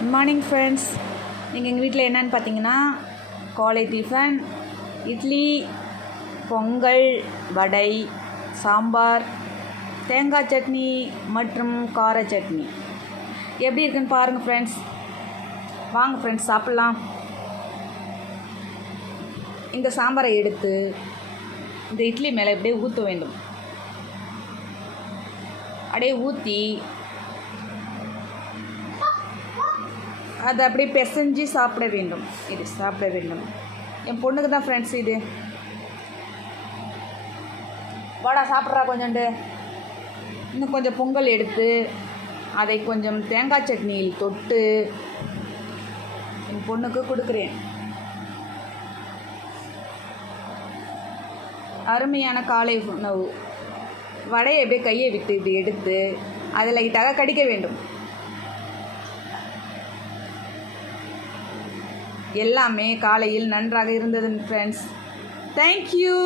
Good morning friends. நீங்கள் எங்கள் வீட்டில் என்னென்னு பார்த்தீங்கன்னா காலை டிஃபன் இட்லி, பொங்கல், வடை, சாம்பார், தேங்காய் சட்னி மற்றும் கார சட்னி. எப்படி இருக்குன்னு பாருங்கள் ஃப்ரெண்ட்ஸ். வாங்க ஃப்ரெண்ட்ஸ் சாப்பிட்லாம். இந்த சாம்பாரை எடுத்து இந்த இட்லி மேலே அப்படியே ஊற்ற வேண்டும். அப்படியே ஊற்றி அதை அப்படியே பிசைஞ்சு சாப்பிட வேண்டும். என் பொண்ணுக்கு தான் ஃப்ரெண்ட்ஸ் இது. வாடா சாப்பிட்றா கொஞ்சோண்டு. இன்னும் கொஞ்சம் பொங்கல் எடுத்து அதை கொஞ்சம் தேங்காய் சட்னியில் தொட்டு என் பொண்ணுக்கு கொடுக்குறேன். அருமையான காலை உணவு. வடையை அப்படியே கையை விட்டு இப்படி எடுத்து அதை லைட்டாக கடிக்க வேண்டும். எல்லாமே காலையில் நன்றாக இருந்தது ஃப்ரெண்ட்ஸ். தேங்க்யூ.